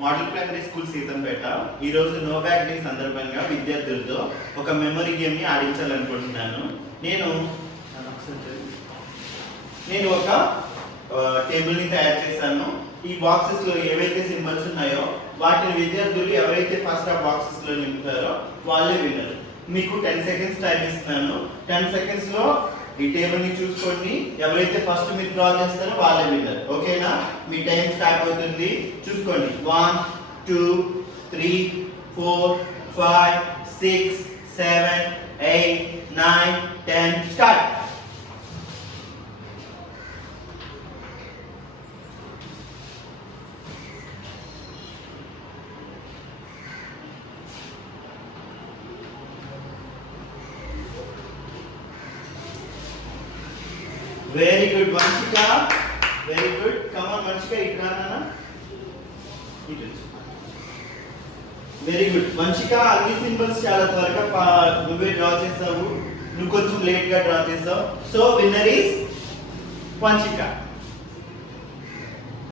Model primary school Seethampeta ఈరోజు no bag day సందర్భంగా విద్యార్థులతో ఒక మెమరీ గేమ్ని ఆడించాలనుకుంటున్నాను. నేను ఒక టేబుల్ని తయారు చేశాను. ఈ బాక్సెస్లో ఏవైతే సింబల్స్ ఉన్నాయో వాటిని విద్యార్థులు ఎవరైతే ఫస్ట్ ఆ బాక్సెస్లో నింపుతారో వాళ్ళే విన్నర్. మీకు 10 సెకండ్స్ టైం ఇస్తున్నాను. 10 సెకండ్స్లో ఈ టేబుల్ ని చూసుకోండి. ఎవరైతే ఫస్ట్ మీరు డ్రా చేస్తారో వాళ్ళే విన్నర్. ఓకేనా? మీ టైం స్టార్ట్ అవుతుంది. చూసుకోండి. 1 2 3 4 5 6 7 8 9 10 start. Very good, Vanshika. Very good. Come on, Vanshika. Itrana. Very good. Vanshika, అన్ని సింబల్స్ చాలా త్వరగా నువ్వే డ్రా చేసావు. నువ్వు కొంచెం లేట్ గా డ్రా చేసావు. So winner is Vanshika.